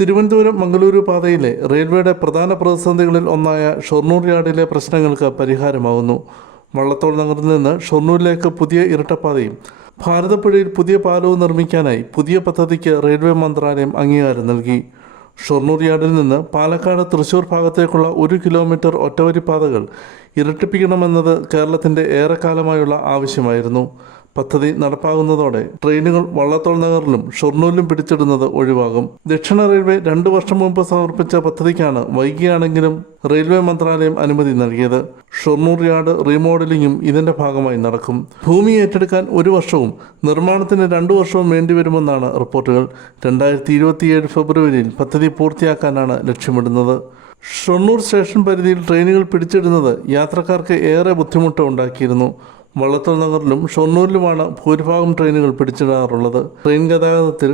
തിരുവനന്തപുരം മംഗളൂരു പാതയിലെ റെയിൽവേയുടെ പ്രധാന പ്രതിസന്ധികളിൽ ഒന്നായ ഷൊർണൂർ യാർഡിലെ പ്രശ്നങ്ങൾക്ക് പരിഹാരമാകുന്നു. വള്ളത്തോൾ നഗറിൽ നിന്ന് ഷൊർണൂരിലേക്ക് പുതിയ ഇരട്ടപ്പാതയും ഭാരതപ്പുഴയിൽ പുതിയ പാലവും നിർമ്മിക്കാനായി പുതിയ പദ്ധതിക്ക് റെയിൽവേ മന്ത്രാലയം അംഗീകാരം നൽകി. ഷൊർണൂർ യാർഡിൽ നിന്ന് പാലക്കാട് തൃശൂർ ഭാഗത്തേക്കുള്ള 1 കിലോമീറ്റർ ഒറ്റവരിപ്പാതകൾ ഇരട്ടിപ്പിക്കണമെന്നത് കേരളത്തിൻ്റെ ഏറെക്കാലമായുള്ള ആവശ്യമായിരുന്നു. പദ്ധതി നടപ്പാകുന്നതോടെ ട്രെയിനുകൾ വള്ളത്തോൾ നഗറിലും ഷൊർണൂരിലും പിടിച്ചിടുന്നത് ഒഴിവാകും. ദക്ഷിണ റെയിൽവേ 2 വർഷം മുമ്പ് സമർപ്പിച്ച പദ്ധതിക്കാണ് വൈകിയാണെങ്കിലും റെയിൽവേ മന്ത്രാലയം അനുമതി നൽകിയത്. ഷൊർണൂർ യാർഡ് റീമോഡലിംഗും ഇതിന്റെ ഭാഗമായി നടക്കും. ഭൂമി ഏറ്റെടുക്കാൻ 1 വർഷവും നിർമ്മാണത്തിന് 2 വർഷവും വേണ്ടിവരുമെന്നാണ് റിപ്പോർട്ടുകൾ. 2027 ഫെബ്രുവരിയിൽ പദ്ധതി പൂർത്തിയാക്കാനാണ് ലക്ഷ്യമിടുന്നത്. ഷൊർണൂർ സ്റ്റേഷൻ പരിധിയിൽ ട്രെയിനുകൾ പിടിച്ചിടുന്നത് യാത്രക്കാർക്ക് ഏറെ ബുദ്ധിമുട്ട് ഉണ്ടാക്കിയിരുന്നു. വള്ളത്തോൾ നഗറിലും ഷൊർണൂരിലുമാണ് ഭൂരിഭാഗം ട്രെയിനുകൾ പിടിച്ചിടാറുള്ളത്. ട്രെയിൻ ഗതാഗതത്തിൽ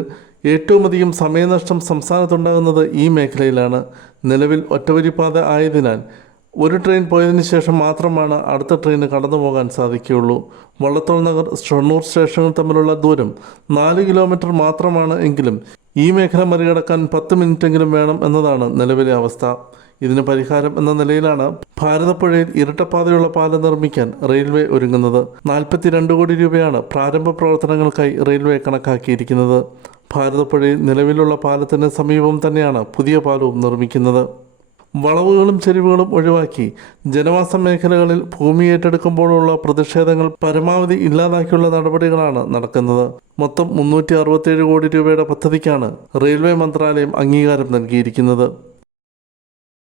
ഏറ്റവും അധികം സമയനഷ്ടം സംസ്ഥാനത്തുണ്ടാകുന്നത് ഈ മേഖലയിലാണ്. നിലവിൽ ഒറ്റവരിപ്പാത ആയതിനാൽ ഒരു ട്രെയിൻ പോയതിനു ശേഷം മാത്രമാണ് അടുത്ത ട്രെയിന് കടന്നു പോകാൻ സാധിക്കുകയുള്ളൂ. വള്ളത്തോൾ നഗർ ഷൊർണൂർ സ്റ്റേഷനുകൾ തമ്മിലുള്ള ദൂരം 4 കിലോമീറ്റർ മാത്രമാണ് എങ്കിലും ഈ മേഖല മറികടക്കാൻ 10 മിനിറ്റെങ്കിലും വേണം എന്നതാണ് നിലവിലെ അവസ്ഥ. ഇതിന് പരിഹാരം എന്ന നിലയിലാണ് ഭാരതപ്പുഴയിൽ ഇരട്ടപ്പാതയുള്ള പാലം നിർമ്മിക്കാൻ റെയിൽവേ ഒരുങ്ങുന്നത്. 42 കോടി രൂപയാണ് പ്രാരംഭ പ്രവർത്തനങ്ങൾക്കായി റെയിൽവേ കണക്കാക്കിയിരിക്കുന്നത്. ഭാരതപ്പുഴയിൽ നിലവിലുള്ള പാലത്തിന് സമീപം തന്നെയാണ് പുതിയ പാലവും നിർമ്മിക്കുന്നത്. വളവുകളും ചെരിവുകളും ഒഴിവാക്കി ജനവാസ മേഖലകളിൽ ഭൂമി ഏറ്റെടുക്കുമ്പോഴുള്ള പ്രതിഷേധങ്ങൾ പരമാവധി ഇല്ലാതാക്കിയുള്ള നടപടികളാണ് നടക്കുന്നത്. മൊത്തം 367 കോടി രൂപയുടെ പദ്ധതിക്കാണ് റെയിൽവേ മന്ത്രാലയം അംഗീകാരം നൽകിയിരിക്കുന്നത്.